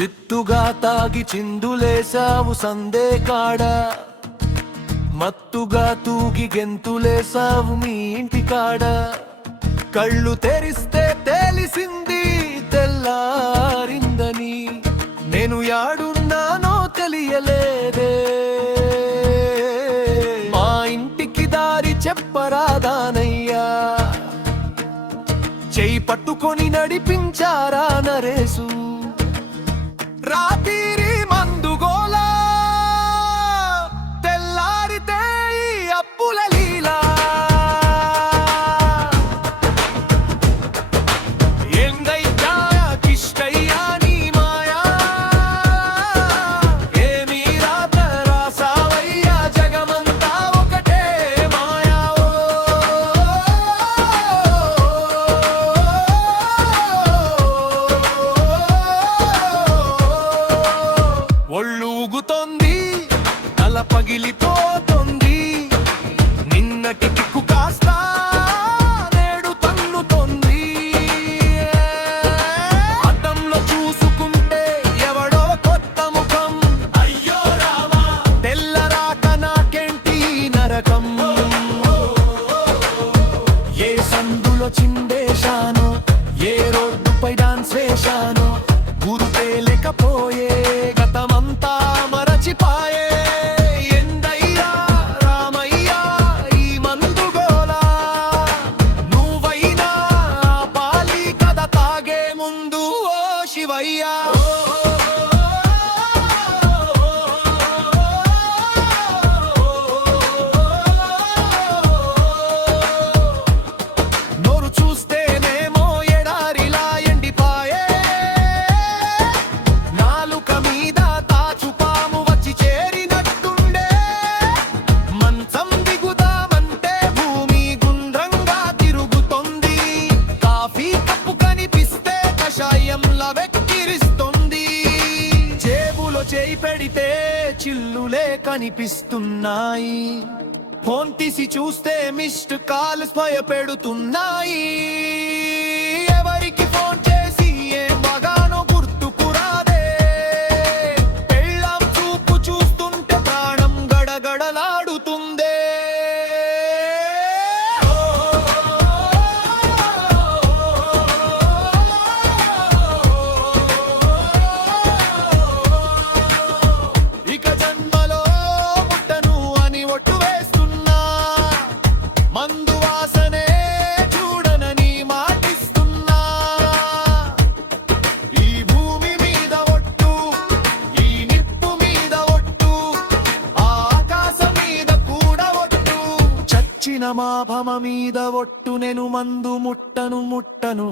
చిత్తుగా తాగి చిందులేసావు సందే కాడ, మత్తుగా తూగి గెంతులేసావు మీ ఇంటి కాడ. కళ్ళు తెరిస్తే తెలిసింది తెల్లారిందని, నేను యాడున్నానో తెలియలేదే. మా ఇంటికి దారి చెప్పరాదానయ్యా, చెయ్యి పట్టుకొని నడిపించారా నరేసు. రాత్రి మందుగోలా తెల్లారితే ఈ అప్పుల లీలా. ఎంగయ్యా కిష్టయ్యా నీ మాయా, ఏమీ రాత రాసావయ్యా, జగమంతా ఒకటే మాయా. ఒళ్ళూగుతోంది, తల పగిలిపోతుంది, నిన్నటి కిక్కు కాస్త నేడు తన్నుతోంది. అద్దంలో చూసుకుంటే ఎవడో కొత్త ముఖం, అయ్యో రామా తెల్లరాక నాకేంటి నరకం. ఏ సందులో చిందేశానో, ఏ రోడ్డుపై డాన్స్ వేశానో, గురుతే లేకపోయే గతమంతా మరచిపాయే. ఎందయ్యా రామయ్యా ఈ మందుగోలా, నువ్వైనా పాలి కథ తాగే ముందు ఓ శివయ్యా. నోరు చూస్తేనేమో ఎడారిలా ఎండిపాయే, నాలుక మీద తాచుపాము వచ్చి చేరినట్టుండే. మంచం దిగుదామంటే భూమి గుండ్రంగా తిరుగుతోంది, కాఫీ కప్పు కనిపిస్తే కషాయంలా వెక్కిరిస్తోంది. జేబులో చేయి పెడితే చిల్లులే కనిపిస్తున్నాయి, ఫోన్ తీసి చూస్తే మిస్డ్ కాల్స్ భయపెడుతున్నాయి. ఎవరికి ఫోన్ చేసి ఏం బాగానో గుర్తుకు రాదే, పెళ్ళాం చూపు చూస్తుంటే ప్రాణం గడగడలాడుతుందే. ఇక జన్మలో ముట్టను అని ఒట్టు వేస్తున్నా, మందు వాసనే చూడనని మాటిస్తున్నా. ఈ భూమి మీద ఒట్టు, ఈ నిప్పు మీద ఒట్టు, ఆకాశం మీద కూడా ఒట్టు, చచ్చిన మా భమ మీద ఒట్టు, నేను మందు ముట్టను.